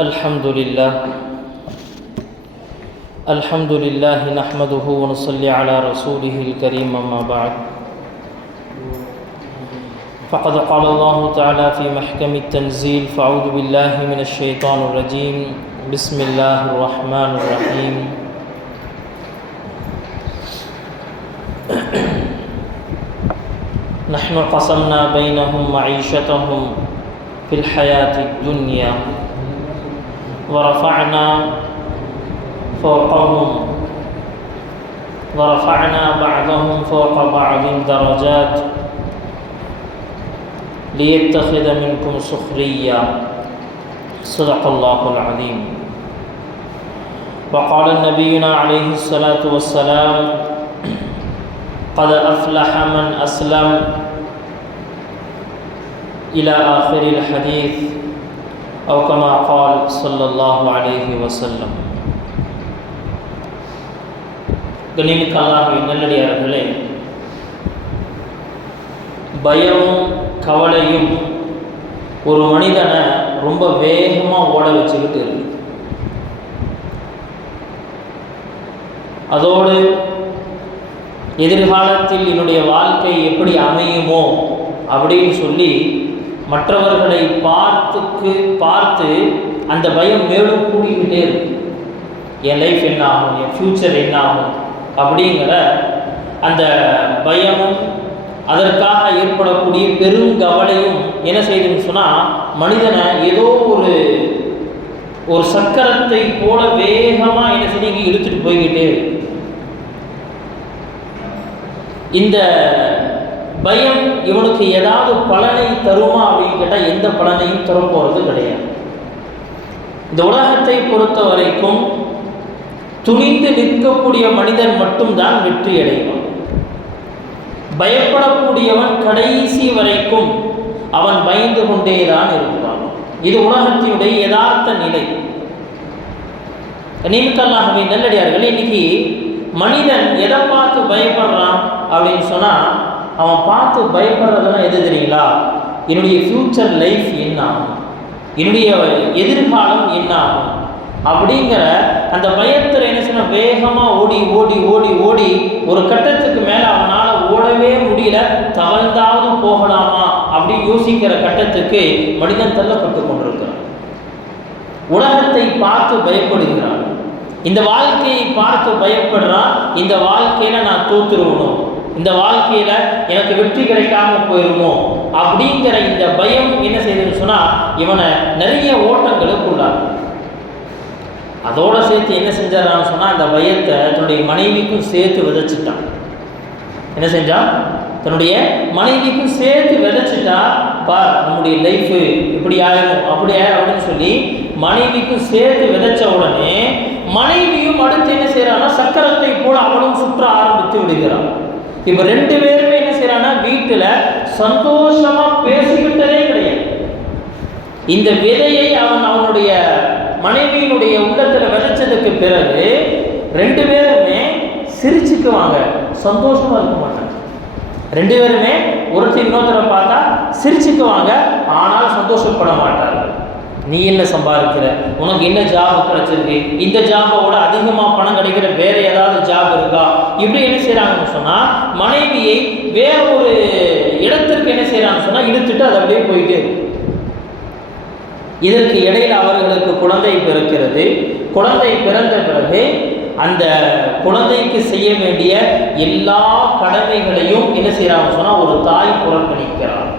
الحمد لله نحمده ونصلي على رسوله الكريم أما بعد فقد قال الله تعالى في محكم التنزيل فأعوذ بالله من الشيطان الرجيم بسم الله الرحمن الرحيم نحن قسمنا بينهم معيشتهم في الحياة الدنيا ورفعنا بعضهم فوق بعض درجات ليتخذ منكم سخريا صدق الله العظيم. وقال نبينا عليه الصلاة والسلام قد أفلح من أسلم إلى آخر الحديث أو كما قال صلى الله عليه وسلم. கண்ணியமிக்க அல்லாஹ்வின் நல்லடியார்களே, பயமும் கவலையும் ஒரு மனிதனை ரொம்ப வேகமாக ஓட வச்சுக்கிட்டு இருக்கு. அதோடு எதிர்காலத்தில் என்னுடைய வாழ்க்கை எப்படி அமையுமோ அப்படின்னு சொல்லி மற்றவர்களை பார்த்து அந்த பயம் மேலும் கூடிக்கிட்டே இருக்கு. என் லைஃப் என்ன ஆகும், என் ஃப்யூச்சர் என்ன ஆகும் அப்படிங்கிற அந்த பயமும் அதற்காக ஏற்படக்கூடிய பெருங்கவலையும் என்ன செய்யுதுன்னு சொன்னால் மனிதனை ஏதோ ஒரு சக்கரத்தை போல வேகமாக என்ன செய்ய இழுத்துட்டு போய்கிட்டே இருக்கு. இந்த பயம் இவனுக்கு ஏதாவது பலனை தருமா அப்படின்னு கேட்டால் எந்த பலனையும் தரப்போகிறது கிடையாது. இந்த உலகத்தை பொறுத்த வரைக்கும் துணிந்து நிற்கக்கூடிய மனிதன் மட்டும்தான் வெற்றி அடைவான். பயப்படக்கூடியவன் கடைசி வரைக்கும் அவன் பயந்து கொண்டேதான் இருப்பான். இது உலகத்தினுடைய யதார்த்த நிலை. கண்ணியமிக்க நல்லடியார்கள், இன்னைக்கு மனிதன் எதை பார்த்து பயப்படுறான் அப்படின்னு சொன்னால் அவன் பார்த்து பயப்படுறதுலாம் எது தெரியுங்களா? என்னுடைய ஃப்யூச்சர் லைஃப் என்ன ஆகும், என்னுடைய எதிர்காலம் என்ன ஆகும் அப்படிங்கிற அந்த பயத்தில் என்ன சொன்ன வேகமாக ஓடி ஓடி ஓடி ஓடி ஒரு கட்டத்துக்கு மேலே அவனால் ஓடவே முடியல, தவழ்ந்தாவது போகலாமா அப்படின்னு யோசிக்கிற கட்டத்துக்கு மனிதன் தள்ளப்பட்டு கொண்டிருக்கிறான். உலகத்தை பார்த்து பயப்படுகிறான், இந்த வாழ்க்கையை பார்த்து பயப்படுறான். இந்த வாழ்க்கையில் நான் தோற்றுருவணும், இந்த வாழ்க்கையில் எனக்கு வெற்றி கிடைக்காம போயிருமோ அப்படிங்கிற இந்த பயம் என்ன செய்யுதுன்னு சொன்னால் இவனை நிறைய ஓட்டங்களுக்கு உள்ளார். அதோடு சேர்த்து என்ன செஞ்சான்னு சொன்னால் அந்த பயத்தை தன்னுடைய மனைவிக்கும் சேர்த்து விதைச்சிட்டான். என்ன செஞ்சான்? தன்னுடைய மனைவிக்கும் சேர்த்து விதைச்சிட்டா. பார், நம்முடைய லைஃபு இப்படி ஆயிரும் அப்படி ஆயிரும் அப்படின்னு சொல்லி மனைவிக்கும் சேர்த்து விதைச்ச உடனே மனைவியும் அடுத்து என்ன செய்யறான்னா சக்கரத்தை போல அவளும் சுற்ற ஆரம்பித்து விடுகிறான். இப்போ ரெண்டு பேருமே என்ன செய்யறான்னா வீட்டில் சந்தோஷமா பேசிக்கிட்டதே கிடையாது. இந்த விதையை அவனுடைய மனைவியினுடைய உள்ளத்தில் விதைச்சதுக்கு பிறகு ரெண்டு பேருமே சிரிச்சுக்குவாங்க, சந்தோஷமா இருக்க மாட்டாங்க. ரெண்டு பேருமே ஒருத்தர் இன்னொருத்தரை பார்த்தா சிரிச்சுக்குவாங்க, ஆனால் சந்தோஷப்பட மாட்டார்கள். நீ என்ன சம்பாதிக்கிற, உனக்கு என்ன ஜாப் கிடைச்சிருக்கு, இந்த ஜாபோட அதிகமாக பணம் கிடைக்கிற வேற ஏதாவது ஜாப் இருக்கா, இப்படி என்ன செய்யறாங்கன்னு சொன்னா மனைவியை வேற ஒரு இடத்திற்கு என்ன செய்யறாங்கன்னு சொன்னா இழுத்துட்டு அது அப்படியே போயிட்டே இருக்கும். இதற்கு இடையில் அவர்களுக்கு குழந்தை பிறக்கிறது. குழந்தை பிறந்த பிறகு அந்த குழந்தைக்கு செய்ய வேண்டிய எல்லா கடமைகளையும் என்ன செய்யறாங்கன்னு சொன்னா ஒரு தாய் புறக்கணிக்கிறார்.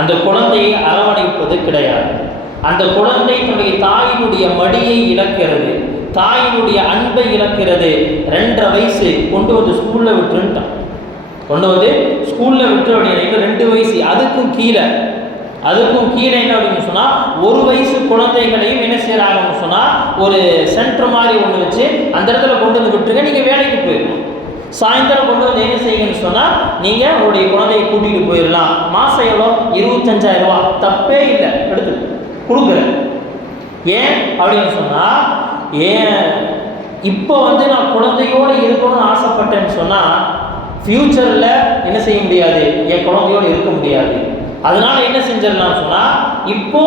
அந்த குழந்தையை அரவணைப்பது கிடையாது. அந்த குழந்தை தன்னுடைய தாயினுடைய மடியை இழக்கிறது, தாயினுடைய அன்பை இழக்கிறது. 2.5 வயசு கொண்டு வந்து ஸ்கூலில் விட்டுருட்டான். கொண்டு வந்து ஸ்கூலில் விட்டு அப்படின்னா 2 வயசு அதுக்கும் கீழே என்ன அப்படின்னு சொன்னால் 1 வயசு குழந்தைகளையும் என்ன செய்யறாங்கன்னு சொன்னால் ஒரு சென்டர் மாதிரி ஒன்று வச்சு அந்த இடத்துல கொண்டு வந்து விட்டுருங்க, நீங்கள் வேலைக்கு போயிடணும். சாயந்தரம் கொண்டு வந்து என்ன செய்யுங்கன்னு சொன்னால் நீங்கள் உங்களுடைய குழந்தையை கூட்டிகிட்டு போயிடலாம். மாதம் எவ்வளோ? 25,000 ரூபா, தப்பே இல்லை, எடுத்து கொடுக்குறேன். ஏன் அப்படின்னு சொன்னால் இப்போ நான் குழந்தையோடு இருக்கணும்னு ஆசைப்பட்டேன்னு சொன்னால் ஃப்யூச்சரில் என்ன செய்ய முடியாது, என் குழந்தையோடு இருக்க முடியாது. அதனால என்ன செஞ்சிடலாம் சொன்னால் இப்போ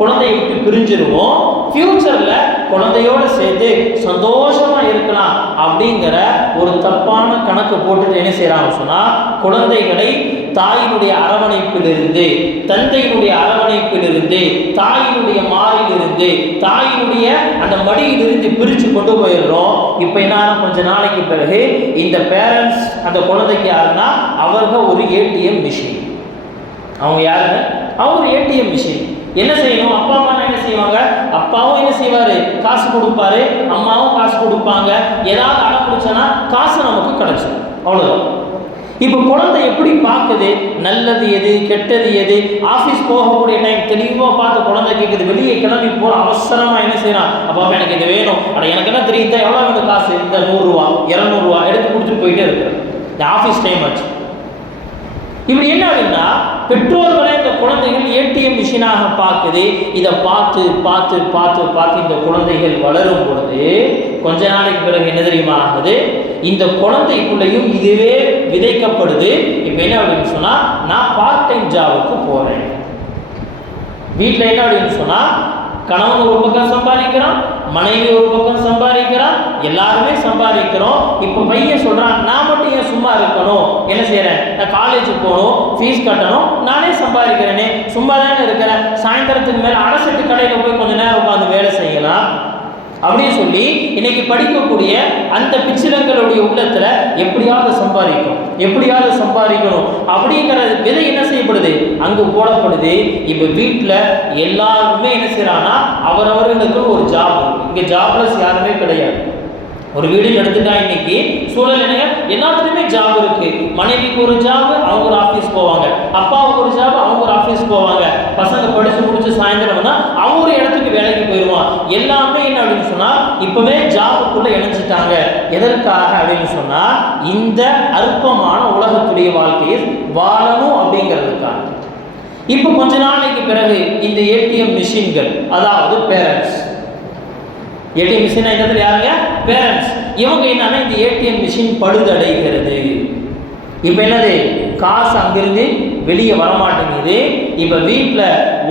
குழந்தையை விட்டு பிரிஞ்சிருவோம், ஃபியூச்சர்ல குழந்தையோட சேர்த்து சந்தோஷமா இருக்கலாம் அப்படிங்கிற ஒரு தப்பான கணக்கு போட்டுட்டு என்ன செய்யறாங்க சொன்னா, குழந்தைகளை தாயினுடைய அரவணைப்பிலிருந்து, தந்தையினுடைய அரவணைப்பிலிருந்து, தாயினுடைய மாறிலிருந்து, தாயினுடைய அந்த மடியிலிருந்து பிரித்து கொண்டு போயிடுறோம். இப்போ என்ன, கொஞ்ச நாளைக்கு பிறகு இந்த பேரண்ட்ஸ் அந்த குழந்தைக்கு யாருன்னா அவர்கள் ஒரு ஏடிஎம் மிஷின். அவங்க யாருங்க? அவங்க ஒரு ஏடிஎம் மிஷின். என்ன செய்யணும்? அப்பா அம்மா என்ன செய்வாங்க? அப்பாவும் என்ன செய்வாரு? காசு கொடுப்பாரு, அம்மாவும் காசு கொடுப்பாங்க. ஏதாவது அடம் பிடிச்சனா காசு நமக்கு கிடைச்சிடும், அவ்வளோதான். இப்போ குழந்தை எப்படி பார்க்குது, நல்லது எது கெட்டது எது, ஆஃபீஸ் போகக்கூடிய டைம் தெளிவாக பார்த்து குழந்தை கேட்குது, வெளியே கிளம்பி போகிற அவசரமாக என்ன செய்யறான், அப்பா எனக்கு இது வேணும், அட எனக்கு என்ன தெரியுது, எவ்வளோ வேணும் காசு, இந்த 100 ரூபா 200 ரூபா எடுத்து கொடுத்துட்டு போயிட்டே இருக்கிறேன், இந்த ஆஃபீஸ் டைம் ஆச்சு. இப்படி என்ன அப்படின்னா, பெற்றோர்களே இந்த குழந்தைகள் ஏடிஎம் மிஷினாக பார்க்குது. இதை பார்த்து பார்த்து பார்த்து பார்த்து இந்த குழந்தைகள் வளரும் பொழுது கொஞ்ச நாளைக்கு பிறகு என்ன தெரியுமா ஆகுது, இந்த குழந்தைக்குள்ளேயும் இதுவே விதைக்கப்படுது. இப்போ என்ன அப்படின்னு சொன்னா, நான் பார்ட் டைம் ஜாபுக்கு போறேன். வீட்டில் என்ன அப்படின்னு சொன்னா, கணவன் ஒரு பக்கம் சம்பாதிக்கிறான், மனைவி ஒரு பக்கம் சம்பாதிக்கிறான், எல்லாருமே சம்பாதிக்கிறோம். இப்போ பையன் சொல்றான், நான் மட்டும் ஏன் சும்மா இருக்கணும், என்ன செய்யறேன், நான் காலேஜுக்கு போகணும், ஃபீஸ் கட்டணும், நானே சம்பாதிக்கிறேனே, சும்மா தானே இருக்கிறேன், சாயந்தரத்துக்கு மேலே அரசட்டு கடையில் போய் கொஞ்ச நேரம் உட்காந்து வேலை செய்யலாம் அப்படின்னு சொல்லி இன்னைக்கு படிக்கக்கூடிய அந்த பிச்சிலங்களுடைய உள்ளத்துல எப்படியாவது சம்பாதிக்கணும் அப்படிங்கிற விதை என்ன செய்யப்படுது, அங்கு போடப்படுது. இப்ப வீட்டில் எல்லாருமே என்ன செய்யறாங்கன்னா, அவரவர்களுக்கு ஒரு ஜாப் இருக்கு. இங்க ஜாப்லெஸ் யாருமே கிடையாது. ஒரு வீடு எடுத்துட்டா இன்னைக்கு சூழல் என்ன, எல்லாத்துக்குமே ஜாப் இருக்கு. மனைவிக்கு ஒரு ஜாப், அவங்க ஒரு ஆஃபீஸ் போவாங்க, அப்பாவுக்கு ஒரு ஜாப், அவங்க ஒரு ஆஃபீஸ் போவாங்க, பசங்க படிச்சு முடிச்சு சாயந்தரம் வந்தா அவங்க ஒரு இடத்துக்கு வேலைக்கு போயிடுவான். எல்லாமே என்ன அப்படின்னு சொன்னா இப்பவே ஜாபுக்குள்ள இணைஞ்சிட்டாங்க. எதற்காக அப்படின்னு சொன்னா, இந்த அற்பமான உலகத்துடைய வாழ்க்கையை வாழணும் அப்படிங்கிறதுக்காக. இப்போ கொஞ்ச நாளைக்கு பிறகு இந்த ஏடிஎம் மிஷின்கள், அதாவது பேரண்ட்ஸ், ஏடிஎம் மிஷின் இடத்துல யாருங்க, பேரண்ட்ஸ், இவங்க என்னன்னா இந்த ஏடிஎம் மிஷின் பழுதடைகிறது. இப்போ என்னது, காசு அங்கிருந்து வெளியே வரமாட்டேங்குது. இப்போ வீட்டில்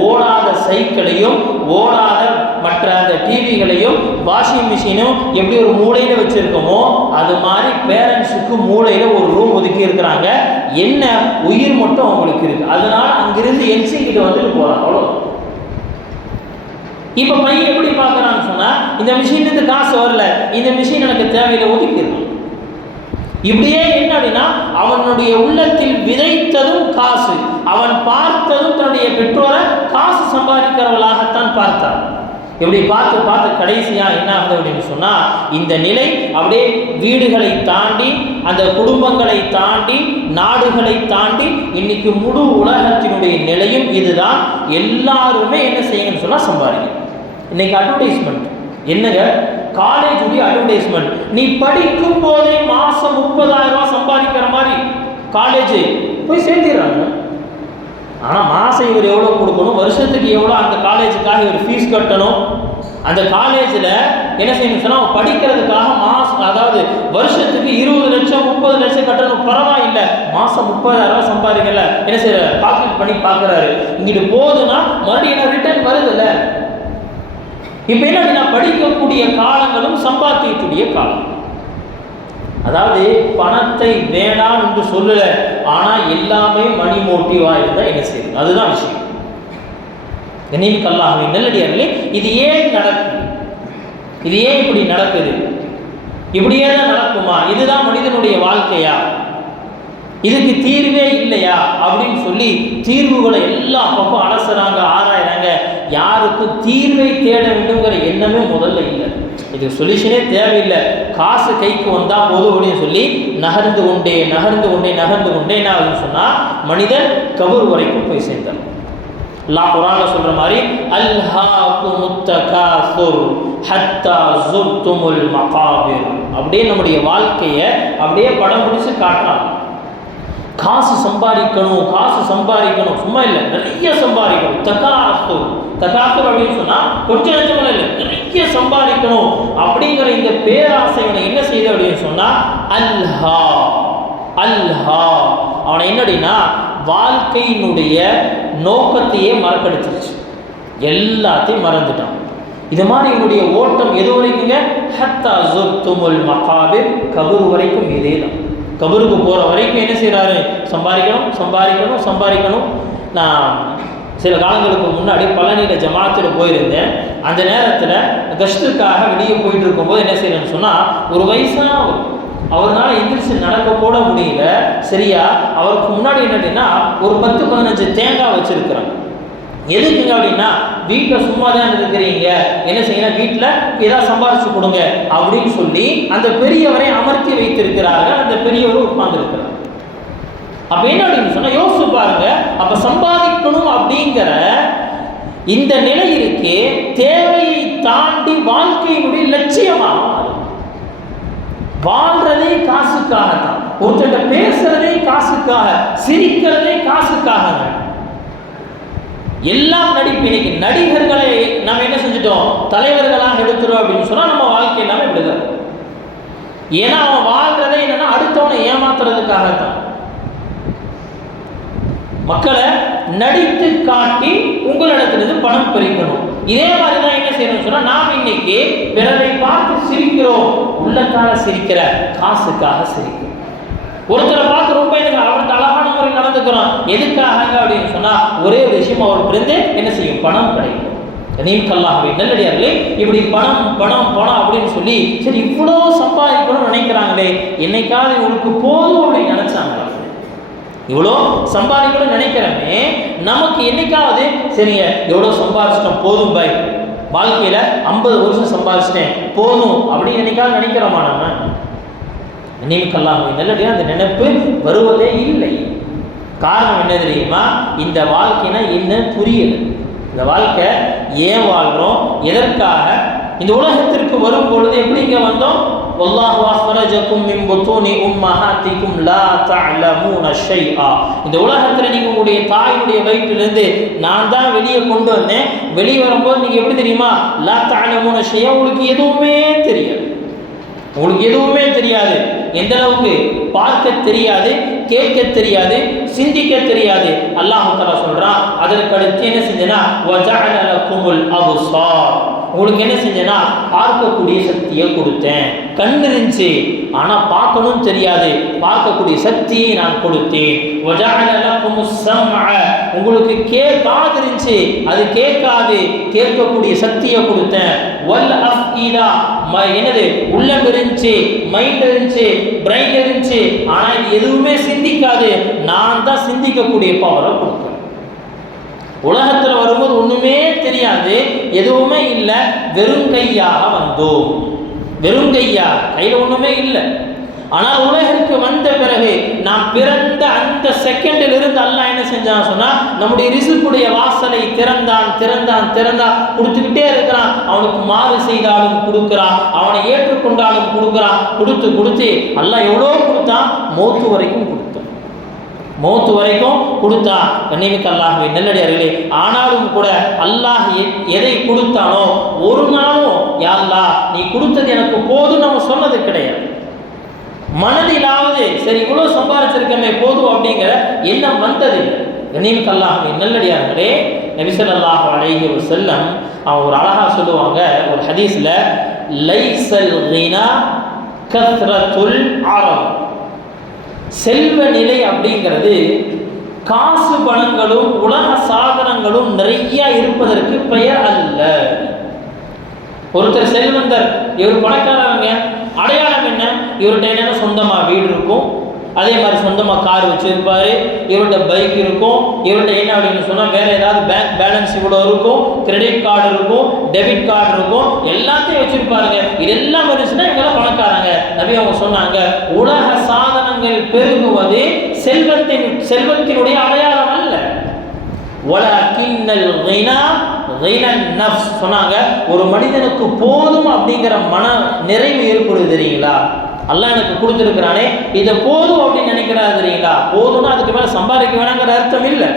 ஓடாத சைக்கிளையும் ஓடாத மற்ற அந்த டிவிகளையும் வாஷிங் மிஷினும் எப்படி ஒரு மூளையில் வச்சிருக்கோமோ அது மாதிரி பேரண்ட்ஸுக்கு மூளையில் ஒரு ரூம் ஒதுக்கி இருக்கிறாங்க. என்ன உயிர் மட்டும் அவங்களுக்கு இருக்கு, அதனால அங்கிருந்து என்சிக்கிட்டு வந்துட்டு போகிறாங்க, அவ்வளோ. இப்போ பையன் எப்படி பார்க்குறான்னு சொன்னால், இந்த மிஷினுக்கு காசு வரல, இந்த மிஷின் எனக்கு தேவையில்லை, ஒதுக்கிடணும். இப்படியே என்ன அப்படின்னா, அவனுடைய உள்ளத்தில் விதைத்ததும் காசு, அவன் பார்த்ததும் தன்னுடைய பெற்றோரை காசு சம்பாதிக்கிறவர்களாகத்தான் பார்த்தான். இப்படி பார்த்து பார்த்து கடைசியாக என்ன ஆகுது அப்படின்னு சொன்னால், இந்த நிலை அப்படியே வீடுகளை தாண்டி, அந்த குடும்பங்களை தாண்டி, நாடுகளை தாண்டி இன்னைக்கு முழு உலகத்தினுடைய நிலையும் இதுதான். எல்லாருமே என்ன செய்யணும்னு சொன்னால் சம்பாதிக்கணும். இன்னைக்கு அட்வர்டைஸ்மெண்ட் என்னங்க, காலேஜ் உடைய அட்வர்டைஸ்மெண்ட், நீ படிக்கும் போதே மாதம் 30,000 ரூபாய் சம்பாதிக்கிற மாதிரி காலேஜ் போய் சேர்த்திடுறாங்க. ஆனால் மாதம் இவர் எவ்வளோ கொடுக்கணும், வருஷத்துக்கு எவ்வளோ அந்த காலேஜுக்காக இவர் ஃபீஸ் கட்டணும். அந்த காலேஜில் என்ன செய்யணும் சொன்னால், படிக்கிறதுக்காக மாதம், அதாவது வருஷத்துக்கு 20 லட்சம் 30 லட்சம் கட்டணும். பரவாயில்லை, மாதம் 30,000 ரூபாய் சம்பாதிக்கல, என்ன செய்யற, கால்குலேட் பண்ணி பார்க்குறாரு. இங்கிட்டு போகுதுன்னா மறுபடியும் என்ன ரிட்டர்ன் வருதுல்ல. இப்போ என்ன அப்படின்னா, படிக்கக்கூடிய காலங்களும் சம்பாதிக்கக்கூடிய காலம். அதாவது பணத்தை வேண்டாம் என்று சொல்லல, ஆனால் எல்லாமே மணி மோட்டிவா இருந்தால் என்ன செய்யுது, அதுதான் விஷயம். கண்ணியமிக்க நல்லடியார்களே, இது ஏன் நடக்குது, இது ஏன் இப்படி நடக்குது, இப்படியே தான் நடக்குமா, இதுதான் மனிதனுடைய வாழ்க்கையா, இதுக்கு தீர்வே இல்லையா அப்படின்னு சொல்லி தீர்வுகளை எல்லா பக்கம் அலசுறாங்க, ஆராயிறாங்க. யாருக்கும் தீர்வை தேட வேண்டுங்கிற எண்ணமே முதல்ல இல்லை. இதுக்கு சொல்யூஷனே தேவையில்லை, காசு கைக்கு வந்தால் போதும் அப்படின்னு சொல்லி நகர்ந்து கொண்டே என்ன ஆகுதுன்னு சொன்னால், மனிதன் கபூர் வரைக்கும் போய் சேர்ந்தான். அல்லாஹ் குர்ஆன்ல சொல்ற மாதிரி, அல்ஹாகுமுத் தகாசுர் ஹத்தா ஸுர்துமுல் மகாபிர், அப்படியே நம்முடைய வாழ்க்கையை அப்படியே படம் பிடிச்சு காட்டுறான். காசு சம்பாதிக்கணும், சும்மா இல்லை, நிறைய சம்பாதிக்கணும். தகாசுர் அப்படின்னு சொன்னா கொஞ்சம் நெஞ்சமெல்லாம் இல்லை, நிறைய சம்பாதிக்கணும் அப்படிங்கிற இந்த பேராசைவனை என்ன செய்யுது அப்படின்னு சொன்னா, அல்ஹா அவனை என்ன அப்படின்னா வாழ்க்கையினுடைய நோக்கத்தையே மறக்கடிச்சிருச்சு. எல்லாத்தையும் மறந்துட்டான். இது மாதிரி என்னுடைய ஓட்டம் எது வரைக்குங்க? ஹத்தா ஜுர்துமுல் மகாபிர், கபரு வரைக்கும் இதே தான். கபருக்கு போகிற வரைக்கும் என்ன செய்கிறாரு? சம்பாதிக்கணும் சம்பாதிக்கணும் சம்பாதிக்கணும். நான் சில காலங்களுக்கு முன்னாடி பழனியில் ஜமாத்தில் போயிருந்தேன். அந்த நேரத்தில் கஷ்டத்துக்காக வெளியே போயிட்டு இருக்கும்போது என்ன செய்யணும்னு சொன்னால், ஒரு வயசான அவரால் எந்திரிச்சு நடக்க கூட முடியல. சரியா, அவருக்கு முன்னாடி என்னன்னா ஒரு 10-15 தேங்காய் வச்சிருக்கிறாங்க. எதுக்குங்க அப்படின்னா, வீட்டில் சும்மா தான் இருக்கிறீங்க, என்ன செய்யணும், வீட்டில் ஏதாவது சம்பாரிச்சு கொடுங்க அப்படின்னு சொல்லி அந்த பெரியவரை அமர்த்தி வைத்திருக்கிறார்கள். அந்த பெரியவரும் உட்கார்ந்துருக்கிறார். அப்ப என்ன அப்படின்னு சொன்னா யோசிச்சு பாருங்க. அப்ப சம்பாதிக்கணும் அப்படிங்கிற இந்த நிலை இருக்கே, தேவையை தாண்டி வாழ்க்கையினுடைய லட்சியமாக மாறும். வாழ்றதே காசுக்காகத்தான். ஒருத்தட்ட பேசுறதே காசுக்காக, சிரிக்கிறதே காசுக்காக. எல்லாம் நடிப்பு. இன்னைக்கு நடிகர்களை நம்ம என்ன செஞ்சுட்டோம்? தலைவர்களாக எடுத்துறோம் அப்படின்னு சொன்னா நம்ம வாழ்க்கை எல்லாமே இப்படிதான். ஏன்னா அவன் வாழ்றதே என்னன்னா அடுத்தவனை ஏமாத்துறதுக்காகத்தான். மக்களை நடித்து காட்டி உங்களிடத்திலிருந்து பணம் பறிக்கணும். இதே மாதிரி தான் என்ன செய்யணும்னு சொன்னா, நாம் இன்னைக்கு பிறரை பார்த்து சிரிக்கிறோம், உள்ளத்தால சிரிக்கிற, காசுக்காக சிரிக்கிறோம். ஒருத்தரை பார்த்து ரொம்ப எனக்கு அவர்கிட்ட அழகான முறை நடந்துக்கிறோம், எதுக்காக அப்படின்னு சொன்னா ஒரே ஒரு விஷயம், அவருக்கு இருந்து என்ன செய்யும்? பணம் கிடைக்கும். நீக்கல்லாகவே நல்லடியார்களே, இப்படி பணம் பணம் பணம் அப்படின்னு சொல்லி சரி இவ்வளோ சம்பாதிக்கணும்னு நினைக்கிறாங்களே, என்னைக்காவது இவங்களுக்கு போதும் அப்படின்னு நினைச்சாங்களா? இவ்வளோ சம்பாதிக்கணும்னு நினைக்கிறோமே, நமக்கு என்னைக்காவது சரிங்க எவ்வளோ சம்பாதிச்சிட்டோம் போதும் பாய், வாழ்க்கையில் 50 வருஷம் சம்பாதிச்சிட்டேன் போதும் அப்படின்னு என்னைக்காவது நினைக்கிறோமா? நம்ம நீக்கல்லாகவே நல்லடியா அந்த நினைப்பு வருவதே இல்லை. காரணம் என்ன தெரியுமா? இந்த வாழ்க்கைனா என்ன புரியல. இந்த வாழ்க்கை ஏன் வாழ்றோம், எதற்காக இந்த உலகத்திற்கு வரும் பொழுது எப்படி இங்கே வந்தோம்? வல்லாஹு அஹ்ரஜகும் மின் புத்தூனி உம்மஹாத்திக்கும் லா தஅலமூன ஷைஆ. இந்த உலகத்தில் நீங்கள் உங்களுடைய தாயினுடைய வயிற்றிலிருந்து நான் தான் வெளியே கொண்டு வந்தேன். வெளியே வரும்போது நீங்கள் எப்படி தெரியுமா? லா தஅலமூன ஷைஆ, உங்களுக்கு எதுவுமே தெரியாது. உங்களுக்கு எதுவுமே தெரியாது. எந்த அளவுக்கு? பார்க்க தெரியாது, கேட்க தெரியாது, சிந்திக்க தெரியாது. அல்லாஹ் தஆலா சொல்றான், அதற்கு அடுத்து என்ன செஞ்சேன்னா வஜஅல லகுமுல் அப்சார், உங்களுக்கு என்ன செஞ்சேன்னா பார்க்கக்கூடிய சக்தியை கொடுத்தேன். கண் இருந்துச்சு ஆனா பார்க்கணும் தெரியாது, பார்க்கக்கூடிய சக்தியை நான் கொடுத்தேன். வஜஅல லகுமுஸ் ஸம்அ, உங்களுக்கு காது இருந்துச்சு அது கேட்காது, கேட்கக்கூடிய சக்தியை கொடுத்தேன். வல் அஃஇதா, என்னது உள்ளம் இருந்துச்சு, மைண்ட் இருந்துச்சு, பிரெயின் இருந்துச்சு, ஆனா இது எதுவுமே சிந்திக்காது, நான் தான் சிந்திக்கக்கூடிய பவரை கொடுத்தேன். உலகத்தில் வரும்போது ஒண்ணுமே தெரியாது, எதுவுமே இல்லை, வெறும் கையாக வந்தோம். வெறும் கையா, கையில் ஒண்ணுமே இல்லை. ஆனால் உலகிற்கு வந்த பிறகு நாம் பிறந்த அந்த செகண்டில் இருந்து அல்லாஹ் என்ன செஞ்சான் சொன்னா, நம்முடைய ரிசுக்குடைய வாசலை திறந்தான் திறந்தான் திறந்தான், கொடுத்துக்கிட்டே இருக்கிறான். அவனுக்கு மாறு செய்தாலும் கொடுக்குறான், அவனை ஏற்றுக்கொண்டாலும் கொடுக்குறான். கொடுத்து கொடுத்து அல்லாஹ் எவ்வளோ கொடுத்தான்? மௌத்து வரைக்கும் கொடுத்தான். மௌத்து வரைக்கும் கொடுத்தா. கண்ணியமிக்க அல்லாஹ்வே நல்லடியார்களே, ஆனாலும் கூட அல்லாஹ் எதை கொடுத்தானோ ஒரு நாளும் யா அல்லாஹ் நீ கொடுத்தது எனக்கு போதும் நம்ம சொன்னது கிடையாது. மனதிலாவது சரி இவ்வளோ சம்பாதிச்சிருக்கமே போதும் அப்படிங்கிற எண்ணம் வந்ததில்லை. கண்ணியமிக்க அல்லாஹ்வே நல்லடியார்களே, நபி ஸல்லல்லாஹு அலைஹி வஸல்லம் அவங்க ஒரு அழகா சொல்லுவாங்க ஒரு ஹதீஸ்ல, லைஸல் கினா கத்ரத்துல் அரப், செல்வ நிலை அப்படிங்கிறது காசு பணங்களும் உலக சாதனங்களும் நிறைய இருப்பதற்கு பெயர் அல்ல. ஒருத்தர் செல்வந்தர், இவர் பணக்காரங்க, அடையாளம் என்ன? இவர்கிட்ட என்னென்ன சொந்தமாக வீடு இருக்கும், அதே மாதிரி சொந்தமாக கார் வச்சுருப்பார், இவர்கிட்ட பைக் இருக்கும், இவர்கிட்ட என்ன அப்படின்னு சொன்னால் வேறு ஏதாவது பேங்க் பேலன்ஸ் இவ்வளோ இருக்கும், கிரெடிட் கார்டு இருக்கும், டெபிட் கார்டு இருக்கும், எல்லாத்தையும் வச்சுருப்பாருங்க. இதெல்லாம் இருந்துச்சுன்னா இவங்கெல்லாம் பணக்காரங்க. நபி அவங்க சொன்னாங்க, உலக சாதனங்கள் பெருகுவது செல்வத்தினுடைய அடையாளம் அல்ல. வலகின்னல் கினா கினன் நஃப்ஸ் சொன்னாங்க, ஒரு மனிதனுக்கு போதும் அப்படிங்கிற மன நிறைவு ஏற்படுது தெரியுங்களா? அல்லாஹ் எனக்கு கொடுத்துருக்கிறானே இதை போதும் அப்படின்னு நினைக்கிறாரு தெரியுங்களா? போதும்னா அதுக்கு மேலே சம்பாதிக்க வேணாங்கிற அர்த்தம் இல்லை.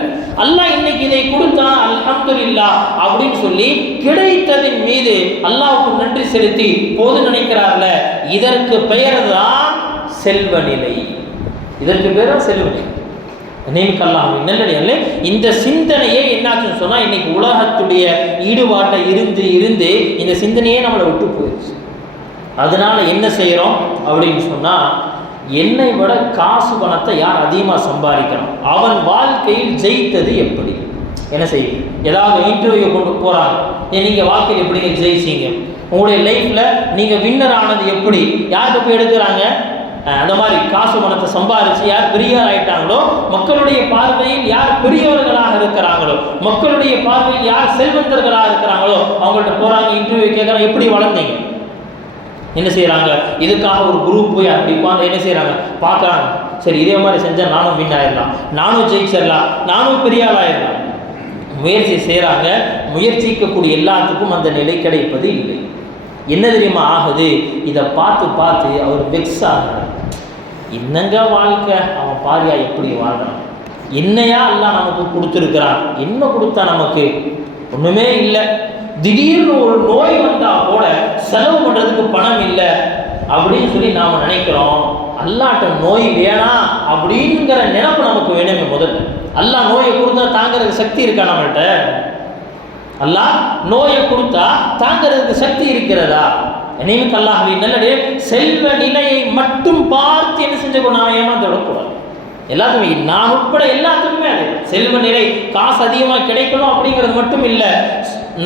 அல்லாஹ் இன்னைக்கு இதை கொடுத்தான் அல்ஹம்துலில்லாஹ் அப்படின்னு சொல்லி கிடைத்ததின் மீது அல்லாஹ்வுக்கு நன்றி செலுத்தி போதும் நினைக்கிறார்ல, இதற்கு பெயர் தான் செல்வ நிலை. இதற்கு பேர் தான் செல்வ நிலை. நினைக்கலாம் நல்லடியாலே. இந்த சிந்தனையே என்னாச்சுன்னு சொன்னால் இன்னைக்கு உலகத்துடைய ஈடுபாட்டை இருந்து இருந்து இந்த சிந்தனையே நம்மளை விட்டு போயிடுச்சு. அதனால என்ன செய்கிறோம் அப்படின்னு சொன்னால், என்னை விட காசு பணத்தை யார் அதிகமாக சம்பாதிக்கிறான், அவன் வாழ்க்கையில் ஜெயித்தது எப்படி, என்ன செய்யும். ஏதாவது இன்டர்வியூ கொண்டு போகிறாங்க, நீங்கள் வாழ்க்கையில் எப்படி நீங்கள் ஜெயிச்சிங்க, உங்களுடைய லைஃப்பில் நீங்கள் வின்னர் ஆனது எப்படி, யார்கிட்ட போய் எடுக்கிறாங்க. அந்த மாதிரி காசு பணத்தை சம்பாதிச்சு யார் பெரியார் ஆயிட்டாங்களோ, மக்களுடைய பார்வையில் யார் பெரியவர்களாக இருக்கிறாங்களோ, மக்களுடைய பார்வையில் யார் செல்வந்தர்களாக இருக்கிறாங்களோ அவங்கள்ட்ட போகிறாங்க, இன்டர்வியூ கேட்குறாங்க, எப்படி வளர்ந்தீங்க, என்ன செய்கிறாங்க. இதுக்காக ஒரு குரூப் போய் அப்படி உட்காந்து என்ன செய்கிறாங்க பார்க்குறாங்க. சரி, இதே மாதிரி செஞ்சால் நானும் வின் ஆயிடலாம், நானும் ஜெயிச்சிடலாம், நானும் பெரிய ஆள் ஆயிடலாம். முயற்சி செய்கிறாங்க. முயற்சிக்கக்கூடிய எல்லாத்துக்கும் அந்த நிலை கிடைப்பது இல்லை. என்ன தெரியுமா ஆகுது, இதை பார்த்து பார்த்து அவர் வெக்ஸ் ஆகிறார். என்னங்க வாழ்க்கை, அவன் பாரியா எப்படி வாழ்றான், என்னையா எல்லாம் நமக்கு கொடுத்துருக்கிறான், என்ன கொடுத்தா நமக்கு ஒன்றுமே இல்லை. திடீர்னு ஒரு நோய் வந்தால் கூட செலவு பண்ணுறதுக்கு பணம் இல்லை அப்படின்னு சொல்லி நாம் நினைக்கிறோம். அல்லாட்ட நோய் வேணாம் அப்படிங்கிற நினைப்பு நமக்கு வேணுமே. முதல்ல அல்லாஹ் நோயை கொடுத்தா தாங்கிறதுக்கு சக்தி இருக்கா நம்மள்கிட்ட? அல்லாஹ் நோயை கொடுத்தா தாங்கிறதுக்கு சக்தி இருக்கிறதா? நினைவுக்கு அல்லாஹ்வே நல்லதே. செல்வ நிலையை மட்டும் பார்த்து என்ன செஞ்ச நான் ஏமாந்து விடக்கூடாது. எல்லாத்துக்குமே, நான் உட்பட எல்லாத்துக்குமே அது செல்வ நிலை, காசு அதிகமாக கிடைக்கணும் அப்படிங்கிறது மட்டும் இல்லை,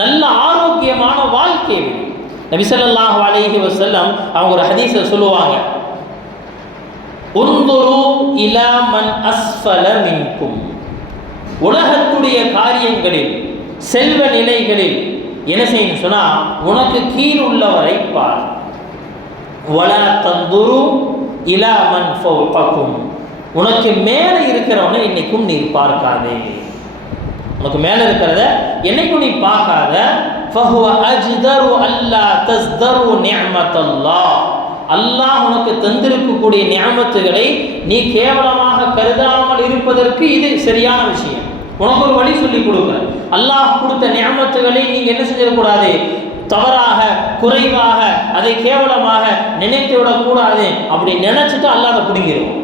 நல்ல ஆரோக்கியமான வாழ்க்கை. நபி ஸல்லல்லாஹு அலைஹி வஸல்லம் அவங்க ஒரு ஹதீஸை சொல்லுவாங்க, உன்துரு இலா மன் அஸ்ஃபல மின்கும். உலகத்துடைய காரியங்களில், செல்வ நிலைகளில் என்ன செய்யணும் சொன்னா, உனக்கு கீழ் உள்ளவரை பார். வலா தந்துரு இலா மன் ஃபௌககும். உனக்கு மேலே இருக்கிறவனை என்னைக்கும் நீ பார்க்காதே. உனக்கு மேலே இருக்கிறத என்னைக்கும் நீ பார்க்காத. ஃபஹுவ அஜ்தரு அல்லா தஸ்தரு நிஅமத்தல்லாஹ். அல்லாஹ் உனக்கு தந்திருக்கக்கூடிய நிஅமத்துகளை நீ கேவலமாக கருதாமல் இருப்பதற்கு இது சரியான விஷயம். உனக்கு ஒரு வழி சொல்லி கொடுக்குறேன். அல்லாஹ் கொடுத்த நிஅமத்துகளை நீங்க என்ன செஞ்சிடக்கூடாது, தவறாக, குறைவாக, அதை கேவலமாக நினைத்து விடக்கூடாது. அப்படி நினைச்சிட்டு அல்லாஹ் அதை பிடுங்கிடுவோம்.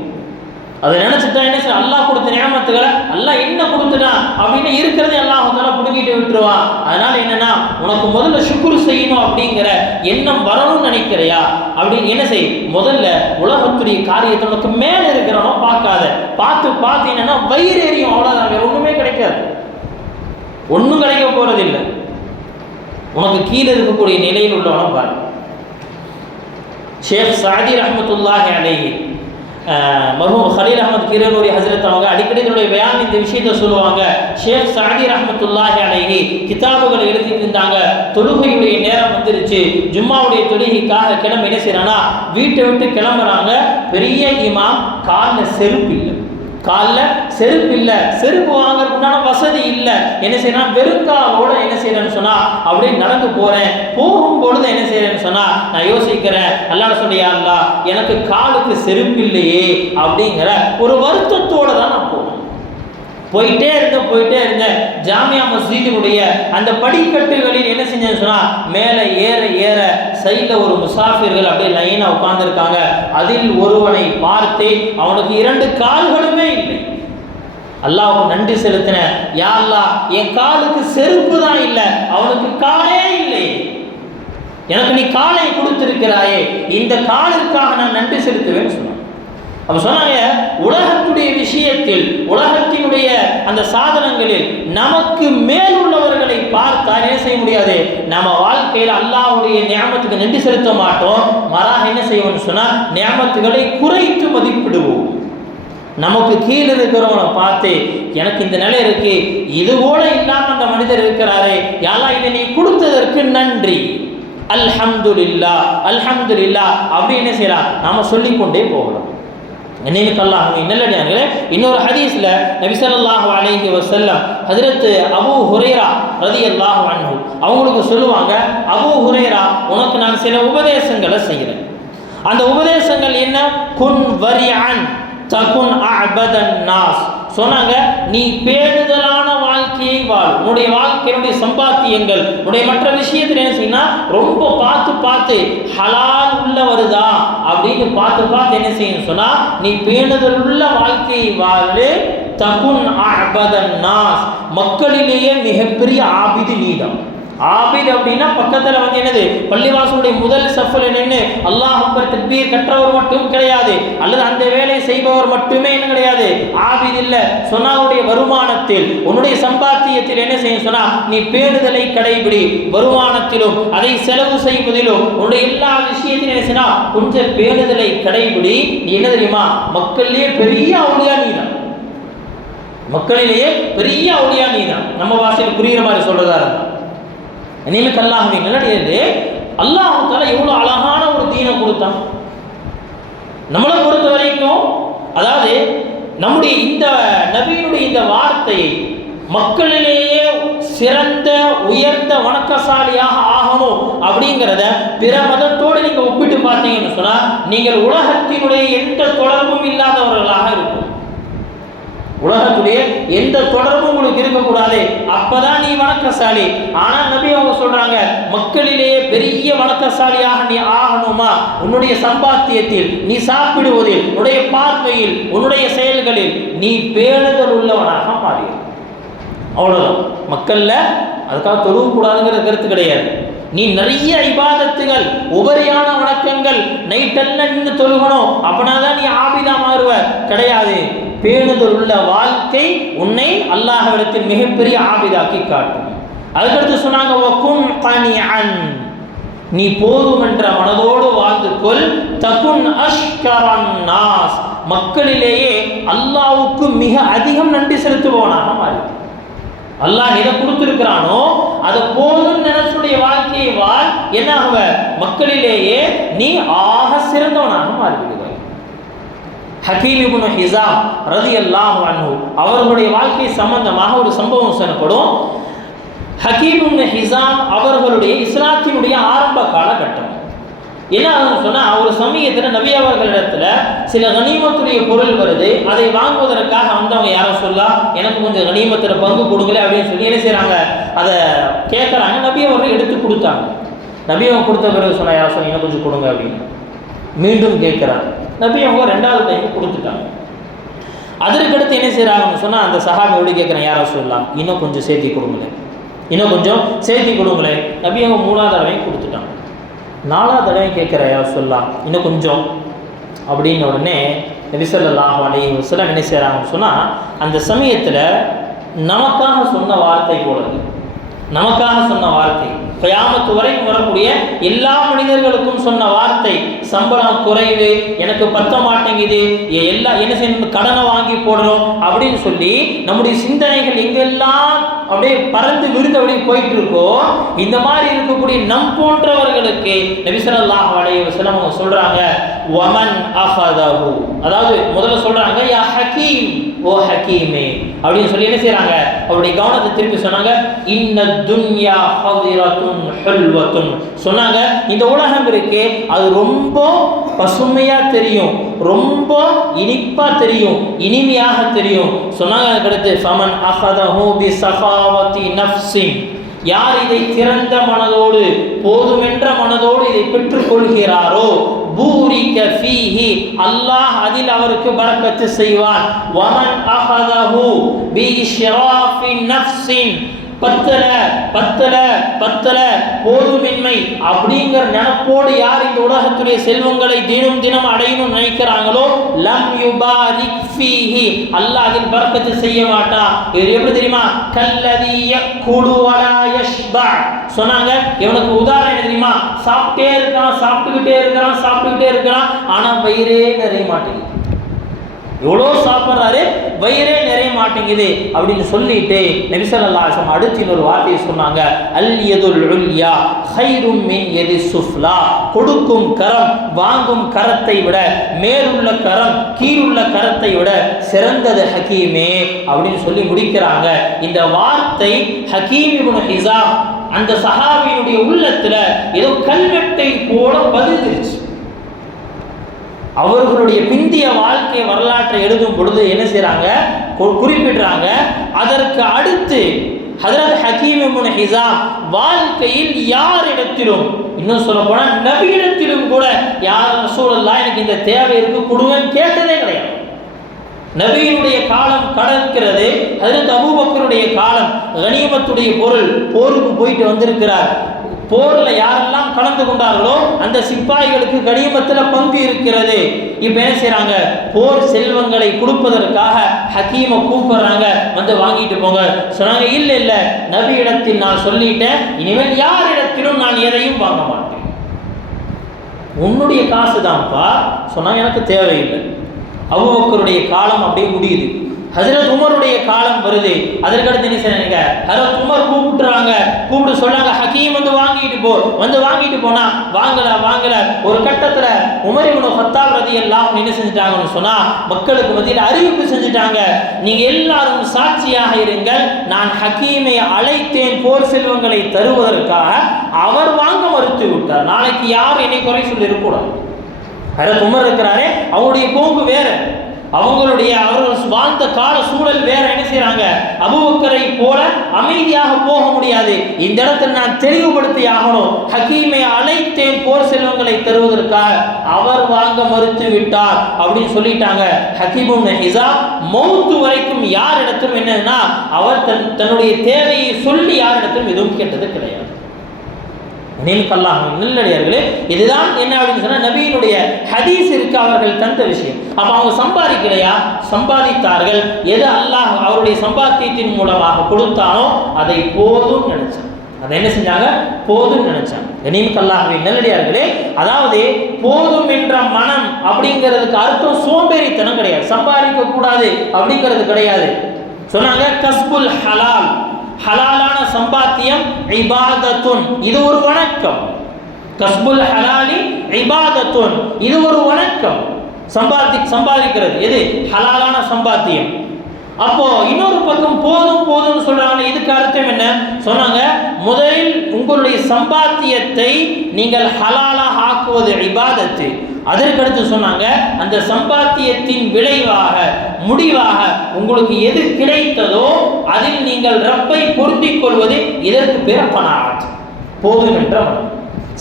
அதை நினைச்சிட்டா என்ன செய்ய, அல்லாஹ் கொடுத்த நியமத்துகளை அல்லாஹ் என்ன கொடுத்துட்டான் அப்படின்னு இருக்கிறதே அல்லாஹ் பிடுங்கிட்டு விட்டுருவான். அதனால என்னன்னா, உனக்கு முதல்ல சுக்குர் செய்யணும் அப்படிங்கிற எண்ணம் வரணும்னு நினைக்கிறையா அப்படின்னு என்ன செய், முதல்ல உலகத்துடைய காரியத்தை உனக்கு மேலே இருக்கிறவனோ பார்க்காத. பார்த்து பார்த்து என்னன்னா வயிறு எரியும், அவ்வளோதான், வேற ஒன்றுமே கிடைக்காது, ஒன்றும் கிடைக்க போறதில்லை. உனக்கு கீழே இருக்கக்கூடிய நிலையில் உள்ளவனோ பாரு. ஷேக் சாதி ரஹ்மத்துல்லாஹி அலைஹி, மர்ஹூம் கலீல் அஹ்மத் கிரனூரி ஹஜ்ரத் அவங்க அடிக்கடி தன்னுடைய பயான் இந்த விஷயத்தை சொல்லுவாங்க. ஷேக் சாதி ரஹ்மத்துல்லாஹி அலைஹி கிதாபுகளை எழுதிட்டு இருந்தாங்க. தொழுகையுடைய நேரம் வந்துருச்சு, ஜும்மாவுடைய தொழுகைக்காக கிளம்ப என்ன செய்யறாங்கன்னா வீட்டை விட்டு கிளம்புறாங்க. பெரிய இமாம் காலில் செருப்பு இல்லை, காலில் செருப்பு இல்லை, செருப்பு வாங்கறதுக்குண்டான வசதி இல்லை. என்ன செய்யறான், வெறுங்காலோட என்ன செய்யறேன்னு சொன்னா அப்படியே நடந்து போறேன். போகும்பொழுது என்ன செய்யறேன்னு சொன்னா நான் யோசிக்கிறேன், அல்லாஹ் சொல்லியா அல்லாஹ் எனக்கு காலுக்கு செருப்பு இல்லையே அப்படிங்கிற ஒரு வருத்தத்தோட தான் நான் போறேன். போயிட்டே இருந்தேன். ஜாமியா மஸ்ஜிதினுடைய அந்த படிக்கட்டுகளில் என்ன செஞ்சேன்னு சொன்னா மேலே ஏற ஏற சைடில் ஒரு முசாஃபிர்கள் அப்படியே லைனா உட்கார்ந்துருக்காங்க. அதில் ஒருவனை பார்த்து அவனுக்கு 2 கால்களுமே இல்லை. அல்லாஹ்வுக்கு நன்றி செலுத்தின, யா அல்லாஹ் என் காலுக்கு செருப்பு தான் இல்லை, அவனுக்கு காலே இல்லை, எனக்கு நீ காலை கொடுத்திருக்கிறாயே, இந்த காலிற்காக நான் நன்றி செலுத்துவேன்னு சொன்னான். அப்ப சொன்னாங்க, உலகத்துடைய விஷயத்தில், உலகத்தினுடைய அந்த சாதனங்களில் நமக்கு மேல் உள்ளவர்களை பார்த்தா என்ன செய்ய முடியாது, நம்ம வாழ்க்கையில் அல்லாஹ்வுடைய நியமத்துக்கு நன்றி செலுத்த மாட்டோம். மாறாக என்ன செய்வோம்னு சொன்னா நியமத்துகளை குறைத்து மதிப்பிடுவோம். நமக்கு கீழே இருக்கிறவனை பார்த்து எனக்கு இந்த நிலை இருக்கு, இது கூட இல்லாம அந்த மனிதர் இருக்கிறாரே, யா அல்லாஹ் இதை நீ கொடுத்ததற்கு நன்றி, அல்ஹம்துலில்லாஹ் அல்ஹம்துலில்லாஹ் அப்படி என்ன செய்யலாம், நாம சொல்லிக்கொண்டே போகலாம். நினைவுக்கு அல்லாஹ்வின் நல்லடியார்களே, இன்னொரு ஹதீஸ்ல நபி ஸல்லல்லாஹு அலைஹி வஸல்லம் ஹஜ்ரத் அபூ ஹுரைரா ரலியல்லாஹு அன்ஹு அவங்களுக்கு சொல்லுவாங்க, அபூ ஹுரைரா உனக்கு நான் சில உபதேசங்களை செய்கிறேன். அந்த உபதேசங்கள் என்ன, குன் வரிஅன் தகுன் அஅபதன் நாஸ். சொன்னாங்க, நீ பேணுதலான வாழ்க்கையை வாழ். உன்னுடைய வாழ்க்கையினுடைய சம்பாத்தியங்கள், உன்னுடைய மற்ற விஷயத்தில் என்ன செய்யணும், ரொம்ப பார்த்து ஹலால் உள்ள வருதா அப்படின்னு பார்த்து என்ன செய்யணும் சொன்னா, நீ பேணுதல் உள்ள வாழ்க்கையை வாழு. தகுன் அஅபதன் நாஸ், மக்களிலேயே மிகப்பெரிய ஆபிது நீதான். ஆபித் அப்படின்னா பக்கத்துல என்னது, பள்ளிவாசலுடைய முதல் சஃப்ல நின்று அல்லாஹ் அக்பர் தக்பீர் கற்றவர் மட்டும் கிடையாது, அல்லது அந்த வேலை செய்பவர் மட்டுமே என்ன கிடையாது, ஆபித் இல்ல. சொன்னாவுடைய வருமானத்தில், உன்னுடைய சம்பாத்தியத்தில் என்ன செய்யும் சொன்னா, நீ பேணுதலை கடைபிடி. வருமானத்திலும் அதை செலவு செய்வதிலும் உன்னுடைய எல்லா விஷயத்திலும் என்ன செய்யணும், கொஞ்சம் பேணுதலை கடைபிடி. நீ என்ன தெரியுமா, மக்களிலேயே பெரிய அவுலியா நீதான். மக்களிலேயே பெரிய அவுலியா நீதான். நம்ம வாசையில் புரியுற மாதிரி சொல்றதா இருந்தா நியமிக்க அல்லாஹ்வை நல்லடியது. அல்லாஹ் தஆலா எவ்வளவு அழகான ஒரு தீனை கொடுத்தான். நம்மளை பொறுத்த வரைக்கும், அதாவது நம்முடைய இந்த நபியினுடைய இந்த வார்த்தையை மக்களிலேயே சிறந்த உயர்ந்த வணக்கசாலியாக ஆகணும் அப்படிங்கிறத பிற மதத்தோடு நீங்க ஒப்பிட்டு பார்த்தீங்கன்னு சொன்னா, நீங்கள் உலகத்தினுடைய எந்த தொடர்பும் இல்லாதவர்களாக இருக்கும். உலகத்துடைய எந்த தொடர்பும் உங்களுக்கு இருக்கக்கூடாது, அப்பதான் நீ வணக்கசாலி. ஆனா நபி அவங்க சொல்றாங்க, மக்களிலேயே பெரிய வணக்கசாலியாக நீ ஆகணுமா, உன்னுடைய சம்பாத்தியத்தில், நீ சாப்பிடுவதில், உன்னுடைய பார்வையில், உன்னுடைய செயல்களில் நீ பேணுதல் உள்ளவனாக மாறி. அவ்வளவுதான். மக்கள்ல அதுக்காக தொழுவக்கூடாதுங்கிற கருத்து கிடையாது. நீ நிறைய இபாதத்துகள், உபரியான வணக்கங்கள், நைட்டெல்லாம் நின்று தொழுகணும் அப்படின்னாதான் நீ ஆபிதா மாறுவ கிடையாது. பேணுதல் உள்ள வாழ்க்கை உன்னை அல்லாஹ்விடத்தில் மிகப்பெரிய ஆபிதாக்கி காட்டும். அதுக்கடுத்து சொன்னாங்க, வகுன் கனிஅன், நீ போதும் என்ற மனதோடு வாழ்ந்து கொள். தகுன் அஷ்கரன் நாஸ், மக்களிலேயே அல்லாஹ்வுக்கு மிக அதிகம் நன்றி செலுத்துபவனாக மாறி. அல்லாஹ் எதை கொடுத்திருக்கிறானோ அதை போதும் நினைச்சுடைய வாழ்க்கையை வாழ். என்னாகுவ, மக்களிலேயே நீ ஆக சிறந்தவனாக மாறிவிடுவாய். ஹக்கீம் இப்னு ஹிஸாம் ரலியல்லாஹு அன்ஹு அவர்களுடைய வாழ்க்கை சம்பந்தமாக ஒரு சம்பவம் சொல்லப்படும். ஹக்கீம் இப்னு ஹிஸாம் அவர்களுடைய இஸ்லாத்தினுடைய ஆரம்ப காலகட்டம் என்ன சொன்னா, ஒரு சமயத்தில் நபி அவர்களிடத்துல சில கனிமத்துடைய பொருள் வருது. அதை வாங்குவதற்காக வந்தவங்க யாரும் சொல்லா, எனக்கு கொஞ்சம் கனிமத்தில் பங்கு கொடுக்கல அப்படின்னு சொல்லி என்ன செய்யறாங்க, அதை கேட்கறாங்க. நபி அவர்கள் எடுத்து கொடுத்தாங்க. நபி அவங்க கொடுத்த பிறகு சொன்னா, யாரும் சொன்ன இன்னும் கொஞ்சம் கொடுங்க அப்படின்னு மீண்டும் கேட்கிறாங்க. நபி அவங்க ரெண்டாவது டைம் கொடுத்துட்டாங்க. அதற்கடுத்து என்ன செய்யறாங்கன்னு சொன்னா, அந்த சஹாபியோடு கேட்கிறேன், யாரும் சொல்லலாம் இன்னும் கொஞ்சம் சேர்த்தி கொடுங்களேன், இன்னும் கொஞ்சம் சேர்த்தி கொடுங்களேன். நபி அவங்க மூணாவது தடவையும் கொடுத்துட்டாங்க. நாலாவது தடவை கேட்குற யார் சொல்லலாம் இன்னும் கொஞ்சம் அப்படின்னு உடனே நபி ஸல்லல்லாஹு அலைஹி வஸல்லம் என்ன செய்கிறாங்கன்னு சொன்னால், அந்த சமயத்தில் நமக்காக சொன்ன வார்த்தை போலது, நமக்காக சொன்ன வார்த்தை, கியாமத்து வரைக்கும் வரக்கூடிய எல்லா மனிதர்களுக்கும் சொன்ன வார்த்தை, சம்பளம் குறைவு, எனக்கு பத்த மாட்டேங்குது, என்ன செய்யணும், கடனை வாங்கி போடணும் அப்படின்னு சொல்லி நம்முடைய சிந்தனைகள் எங்கெல்லாம் அப்படியே பறந்து விருது அப்படியே போயிட்டு இருக்கோ, இந்த மாதிரி இருக்கக்கூடிய நம் போன்றவர்களுக்கு நபி ஸல்லல்லாஹு அலைஹி வஸல்லம் அவங்க சொல்றாங்க, வமன் அஹதஹு, அதாவது முதல்ல சொல்றாங்க யா ஹகீம், ஓ ஹகீமே அப்படின்னு சொல்லி என்ன செய்றாங்க, அவருடைய கவனத்தை திருப்பி சொன்னாங்க, இன்ன துன்யா ஹதிரத்துன் ஹுல்வத்துன், சொன்னாங்க இந்த உலகம் இருக்கு அது ரொம்ப பசுமையா தெரியும், ரொம்ப இனிப்பா தெரியும், இனிமையாக தெரியும். சொன்னாங்க அதுக்கடுத்து ஃபமன் அஹதஹு பி ஸஃபாவதி நஃப்ஸின், யார் இதை திறந்த மனதோடு போதுமென்ற மனதோடு இதை பெற்றுக் கொள்கிறாரோ, பூரிக ஃபீஹி, அல்லாஹ் அதில் அவருக்கு பரக்கத்து செய்வான். வமன் அஹதஹு பி இஷ்ராஃபி நஃப்ஸின், பத்தல பத்தல பத்தல போதுமின்மை அப்படிங்கிற நினைப்போடு யார் இந்த உலகத்துடைய செல்வங்களை தினம் தினம் அடையணும் நினைக்கிறாங்களோ, லம் யுபாரிக் ஃபீஹி, அல்லாஹ் அதில் பரக்கத்து செய்ய மாட்டான். இது எப்படி தெரியுமா, கல்லதி யக்குலு வலா யஷ்பா, சொன்னாங்க இவனுக்கு உதாரணம் என்ன தெரியுமா, சாப்பிட்டே இருக்கான், சாப்பிட்டுக்கிட்டே இருக்கிறான், ஆனா வயிறே நிறைய மாட்டேங்குது, எவ்வளோ சாப்பிட்றாரு வயிறே நிறைய மாட்டேங்குது அப்படின்னு சொல்லிட்டு நபி ஸல்லல்லாஹு அலைஹி வஸல்லம் அடுத்து இன்னொரு வார்த்தையை சொன்னாங்க, அல் யதுல் உல்யா கைரும் மின் யதி சுஃப்லா, கொடுக்கும் கரம் வாங்கும் கரத்தை விட, மேலுள்ள கரம் கீழுள்ள கரத்தை விட சிறந்தது ஹக்கீமே அப்படின்னு சொல்லி முடிக்கிறாங்க. இந்த வார்த்தை ஹக்கீம் இப்னு ஹிஸாம் அந்த சஹாபியினுடைய உள்ளத்துல ஏதோ கல்வெட்டை போல பதிஞ்சிருச்சு. அவர்களுடைய பிந்திய வாழ்க்கை வரலாற்றை எழுதும் பொழுது என்ன செய்றாங்க, குறிப்பிடுறாங்க. அதற்கு அடுத்து ஹஜ்ரத் ஹக்கீம் இப்னு ஹிஸாம் வாழ்க்கையில் யாரிடத்திலும், இன்னும் சொல்ல போனா நபியிடத்திலும் கூட யார் ரசூலுல்லாஹ் எனக்கு இந்த தேவை இருக்கு கொடுங்கன்னு கேட்டதே கிடையாது. நபியினுடைய காலம் கடக்கிறது. ஹஜ்ரத் அபூபக்கருடைய காலம், கனிமத்துடைய பொருள், போருக்கு போயிட்டு வந்திருக்கிறார். போர்ல யாரெல்லாம் கலந்து கொண்டார்களோ அந்த சிப்பாய்களுக்கு கனிமத்தில் பங்கு இருக்கிறது. இப்ப என்ன செய்யறாங்க, போர் செல்வங்களை கொடுப்பதற்காக ஹக்கீமை கூப்பிடுறாங்க, வந்து வாங்கிட்டு போங்க. சொன்னாங்க, இல்ல இல்ல நபி இடத்தில் நான் சொல்லிட்டேன், இனிமேல் யாரிடத்திலும் நான் எதையும் வாங்க மாட்டேன், உன்னுடைய காசு தான்ப்பா. சொன்னாங்க, எனக்கு தேவையில்லை. அபூபக்கருடைய காலம் அப்படியே முடியுது. ஹஜ்ரத் உமருடைய காலம் வருது. அதற்கடுத்து என்ன செய்றாங்க, ஹஜ்ரத் உமர் கூப்பிட்டு சொல்றாங்க, ஹக்கீம் வந்து வாங்கிட்டு போனா வாங்கல. ஒரு கட்டத்துல உமர் இப்னு கத்தாப் ரலியல்லாஹு அன்ஹு என்ன செஞ்சிட்டாங்கன்னு சொன்னா, மக்களுக்கு மத்தியில் அறிவிப்பு செஞ்சிட்டாங்க, நீங்க எல்லாரும் சாட்சியாக இருங்கள், நான் ஹக்கீமை அழைத்தேன் போர் செல்வங்களை தருவதற்காக, அவர் வாங்க மறுத்து விட்டார். நாளைக்கு யாரும் என்னை குறை சொல்லி இருக்கக்கூடாது. ஹஜ்ரத் உமர் இருக்கிறாரே, அவருடைய போக்கு வேற, அவர்கள் வாழ்ந்த கால சூழல் வேற. என்ன செய்யறாங்க, அபூபக்கரை போல அமைதியாக போக முடியாது, இந்த இடத்தில் நான் தெளிவுபடுத்தி ஆகணும். ஹக்கீமை அழைத்தேன் போர் செல்வங்களை தருவதற்காக, அவர் வாங்க மறுத்து விட்டார் அப்படின்னு சொல்லிட்டாங்க. ஹக்கீம் இப்னு ஹிஸாம் மௌத்து வரைக்கும் யார் இடத்திலும் என்னன்னா, அவர் தன்னுடைய தேவையை சொல்லி யார் இடத்திலும் எதுவும் கேட்டது கிடையாது. நல்லடியார்களே, இதுதான் என்ன அப்படின்னு சொன்னா நபியினுடைய ஹதீஸ் இருக்கு, அவர்கள் தந்த விஷயம். அப்ப அவங்க சம்பாதிக்கலையா, சம்பாதித்தார்கள். எது அல்லாஹ் அவருடைய சம்பாத்தியத்தின் மூலமாக கொடுத்தானோ அதை போதும் நினைச்சாங்க. அதை என்ன செஞ்சாங்க, போதும் நினைச்சாங்க. கனிமத்துல்லாஹ்வின் நல்லடியார்களே, அதாவது போதும் என்ற மனம் அப்படிங்கிறதுக்கு அர்த்தம் சோம்பேறித்தனம் கிடையாது, சம்பாதிக்க கூடாது அப்படிங்கிறது கிடையாது. சொன்னாங்க கஸ்புல் ஹலால், ஹலாலான சம்பாத்தியம் இபாதத்துன், இது ஒரு வணக்கம். கஸ்புல் ஹலாலி இபாதத்துன், இது ஒரு வணக்கம். சம்பாதிக்கிறது எது, ஹலாலான சம்பாத்தியம். அப்போ இன்னொரு பக்கம் போதும் சொல்றாங்க, இதுக்கு அர்த்தம் என்ன சொன்னாங்க, முதலில் உங்களுடைய சம்பாத்தியத்தை நீங்கள் ஹலாலாக ஆக்குவது இபாதத்து. அதற்கடுத்து சொன்னாங்க, அந்த சம்பாத்தியத்தின் விளைவாக முடிவாக உங்களுக்கு எது கிடைத்ததோ அதில் நீங்கள் ரப்பை பொருந்திக் கொள்வது, இதற்கு பேர் கனாஅத், போதும் என்ற மனம்.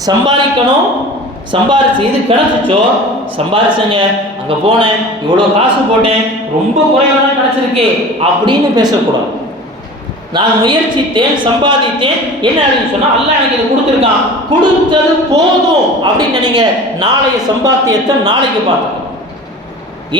சம்பாதிக்கணும், சம்பாதிச்சு இது கிடைச்சிச்சோ சம்பாதிச்சங்க, அங்கே போனேன், இவ்வளோ காசு போட்டேன், ரொம்ப குறைவாக தான் கிடைச்சிருக்கு அப்படின்னு பேசக்கூடாது. நான் முயற்சித்தேன், சம்பாதித்தேன், என்ன அப்படின்னு சொன்னா அல்லாஹ் எனக்கு இதை கொடுத்துருக்கான், கொடுத்தது போதும் அப்படின்னு நினைங்க. நாளைய சம்பாத்தியத்தை நாளைக்கு பார்த்துக்கணும்.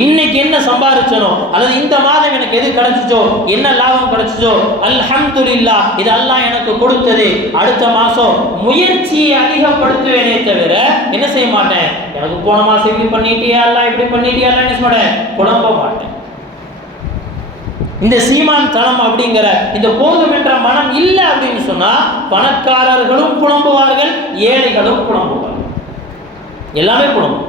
இன்னைக்கு என்ன சம்பாதிச்சனோ அல்லது இந்த மாதம் எனக்கு எது கிடைச்சிச்சோ, என்ன லாபம் கிடைச்சிச்சோ, அல்ஹம்துலில்லாஹ் இது அல்லாஹ் எனக்கு கொடுத்தது. அடுத்த மாசம் முயற்சியை அதிகப்படுத்துவேனே தவிர என்ன செய்ய மாட்டேன், எனக்கு போன மாசம் இப்படி பண்ணிட்டியா அல்லாஹ் இப்படி பண்ணிட்டியா அல்லாஹ் என்ன சொல்ல புலம்ப மாட்டேன். இந்த சீமான் தனம் அப்படிங்கிற இந்த போதும் என்ற மனம் இல்லை அப்படின்னு சொன்னா பணக்காரர்களும் புலம்புவார்கள், ஏழைகளும் புலம்புவார்கள், எல்லாமே புலம்பும்.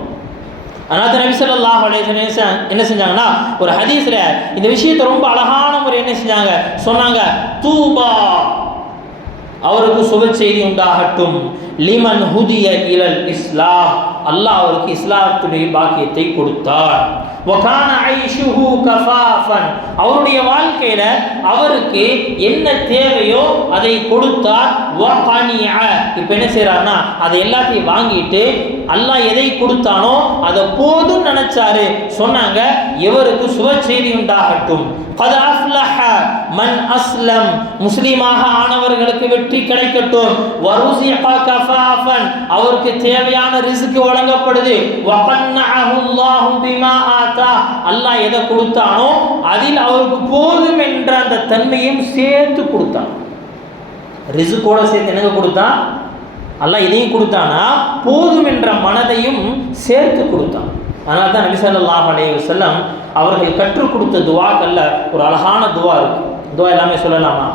அதனால நபி ஸல்லல்லாஹு அலைஹி வஸல்லம் என்ன செஞ்சாங்கன்னா, ஒரு ஹதீஸ்ல இந்த விஷயத்தை ரொம்ப அழகான முறை என்ன செஞ்சாங்க சொன்னாங்க, தூபா அவருக்கு சுப செய்தி உண்டாகட்டும், லிமன் ஹுதிய இலல் இஸ்லாம், அல்லாஹ் அவருக்கு இஸ்லாத்துடைய பாக்கியத்தை கொடுத்தார். வகான ஐஷுஹு கஃபாஃபன், அவருடைய வாழ்க்கையில அவருக்கு என்ன தேவையோ அதை கொடுத்தார். வகனிஅ, இப்போ என்ன செய்யறாருன்னா அதை எல்லாத்தையும் வாங்கிட்டு அல்லாஹ் எதை கொடுத்தானோ அதை போதும் நினைச்சாரு. சொன்னாங்க, இவருக்கு சுப செய்தி உண்டாகட்டும், கத் அஃப்லஹ மன் அஸ்லம், முஸ்லிமாக ஆனவர்களுக்கு வெற்றி கிடைக்கட்டும். வருஸிக கஃபாஃபன், அவருக்கு தேவையான ரிஸ்க் வழங்கப்படுது. வகன்னஅஹு அல்லாஹு பிமா ஆதா, அல்லாஹ் எதை கொடுத்தானோ அதில் அவருக்கு போதும் என்ற அந்த தன்மையும் சேர்த்து கொடுத்தான். ரிஸ்கோட சேர்த்து என்னங்க கொடுத்தான், அல்லாஹ் இதையும் கொடுத்தானா போதும் என்ற மனதையும் சேர்த்து கொடுத்தான். அதனால தான் நபி ஸல்லல்லாஹு அலைஹி வஸல்லம் அவர்கள் கற்றுக் கொடுத்த துஆக்கல்ல ஒரு அழகான துஆ இருக்கு. துஆ எல்லாமே சொல்லலாமா?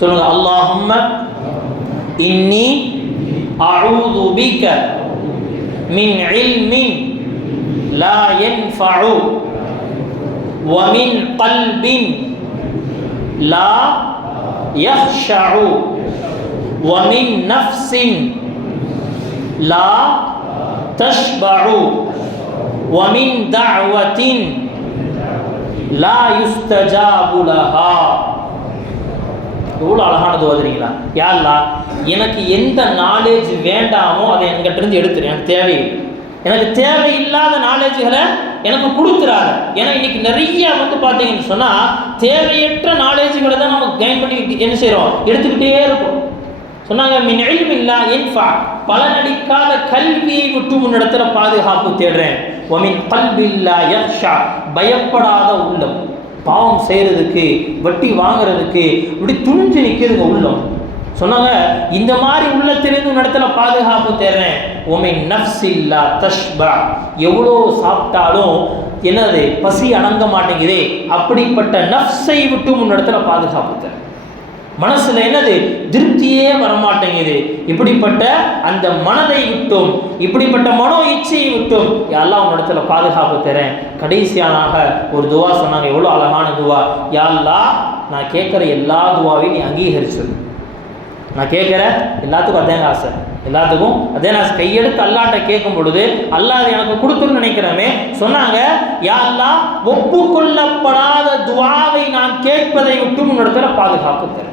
சொல்லுங்க. அல்லாஹும்ம இன்னி அஊது பிக மின் இல்மின் லா யன்ஃபஉ வ மின் கல்பின் லா யஹ்ஷஉ வ மின் நஃப்ஸின் லா தஷ்பஉ வமின் தஅவத்தின் லா யுஸ்தஜாபு லஹா. எவ்வளோ அழகான துவா தெரியுங்களா? யா அல்லாஹ், எனக்கு எந்த நாலேஜ் வேண்டாமோ அதை என்கிட்ட இருந்து எடுத்துரு, எனக்கு தேவையில்லை. எனக்கு தேவையில்லாத நாலேஜுகளை எனக்கு கொடுத்துறாரு. ஏன்னா இன்னைக்கு நிறைய பார்த்தீங்கன்னு சொன்னால் தேவையற்ற நாலேஜுகளை தான் நம்ம கெயின் பண்ணி என்ன செய்கிறோம், எடுத்துக்கிட்டே இருக்கோம். சொன்னாங்க மின் இல்மில்லா யன்ஃபா, பலனளிக்காத கல்வியை விட்டு முன்னிடத்துல பாதுகாப்பு தேடுறேன். வமின் கல்பில்லா யக்ஷா, பயப்படாத உள்ளம், பாவம் செய்கிறதுக்கு வட்டி வாங்குறதுக்கு இப்படி துணிஞ்சு நிற்கிறதுங்க உள்ளம். சொன்னாங்க இந்த மாதிரி உள்ளத்திலிருந்து இடத்துல பாதுகாப்பு தேடுறேன். உமை நஃப்ஸில்லா தஷ்பா, எவ்வளோ சாப்பிட்டாலும் என்னது பசி அடங்க மாட்டேங்குதே, அப்படிப்பட்ட நஃப்ஸை விட்டு முன்னிடத்துல பாதுகாப்பு தேடுறேன். மனசுல என்னது திருப்தியே வரமாட்டேங்குது, இப்படிப்பட்ட அந்த மனதை விட்டும் இப்படிப்பட்ட மனோ இச்சையை விட்டும் யாரெல்லாம் உன் இடத்துல பாதுகாப்பு தரேன். கடைசியானாக ஒரு துவா சொன்னாங்க, எவ்வளோ அழகான துவா. யா அல்லாஹ், நான் கேட்குற எல்லா துவாவையும் நீ அங்கீகரிச்சு. நான் கேட்குற எல்லாத்துக்கும் அதே ஆசை, எல்லாத்துக்கும் அதே நான் கையெடுத்து அல்லாட்ட கேட்கும் பொழுது அல்லாஹ் எனக்கு கொடுத்துன்னு நினைக்கிறமே. சொன்னாங்க, யா அல்லாஹ், ஒப்புக்கொள்ளப்படாத துவாவை நான் கேட்பதை விட்டு முன்னிடத்துல பாதுகாப்பு தரேன்.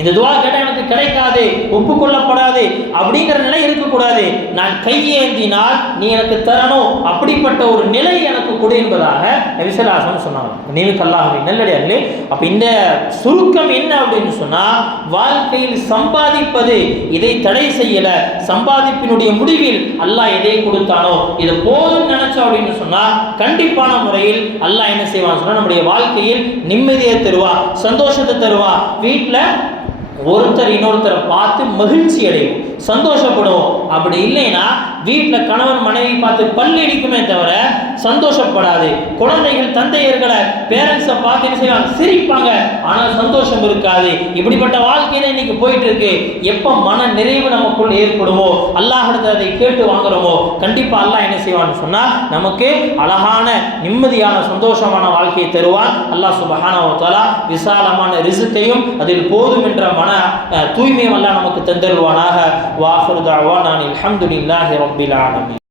இந்த துவா கேட்டால் எனக்கு கிடைக்காது, ஒப்புக்கொள்ளப்படாது அப்படிங்கிற நிலை இருக்கக்கூடாது. நான் கையேந்தினால் நீ எனக்கு தரணும், அப்படிப்பட்ட ஒரு நிலை எனக்கு கொடு என்பதாக நபி ஸல்லல்லாஹு அலைஹி வஸல்லம் சொன்னாங்க. நீங்க அல்லாஹ்வின் நல்லடியார்களே, அப்போ இந்த சுருக்கம் என்ன அப்படின்னு சொன்னால், வாழ்க்கையில் சம்பாதிப்பது இதை தடை செய்யல. சம்பாதிப்பினுடைய முடிவில் அல்லாஹ் எதை கொடுத்தானோ இது போதும் நினைச்சோம் அப்படின்னு சொன்னால் கண்டிப்பான முறையில் அல்லாஹ் என்ன செய்வான்னு சொன்னால் நம்முடைய வாழ்க்கையில் நிம்மதியை தருவான், சந்தோஷத்தை தருவான். வீட்டில் ஒருத்தர் இன்னொருத்தரை பார்த்து மகிழ்ச்சி அடையும், சந்தோஷப்படுவோம். அப்படி இல்லைன்னா வீட்டில் கணவன் மனைவி பார்த்து பல்லடிக்குமே தவிர சந்தோஷப்படாது. குழந்தைகள் தந்தையர்களை பேரண்ட்ஸை பார்த்து என்ன செய்வாங்க, சிரிப்பாங்க, ஆனால் சந்தோஷம் இருக்காது. இப்படிப்பட்ட வாழ்க்கை தான் இன்னைக்கு போயிட்டு இருக்கு. எப்போ மன நிறைவு நமக்குள் ஏற்படுமோ, அல்லாஹ்விடத்தில் அதை கேட்டு வாங்குறோமோ, கண்டிப்பாக அல்லாஹ் என்ன செய்வான்னு சொன்னால் நமக்கு அழகான நிம்மதியான சந்தோஷமான வாழ்க்கையை தருவான். அல்லாஹ் சுப்ஹானஹு வ தஆலா விசாலமான ரிஸ்கையும் அதில் போதும் என்ற மன தூய்மையும் அல்லாஹ் நமக்கு தந்தருவானாக. வாஹிரு தஅவானா அல்ஹம்துலில்லாஹி ரப்பில் ஆலமீன்.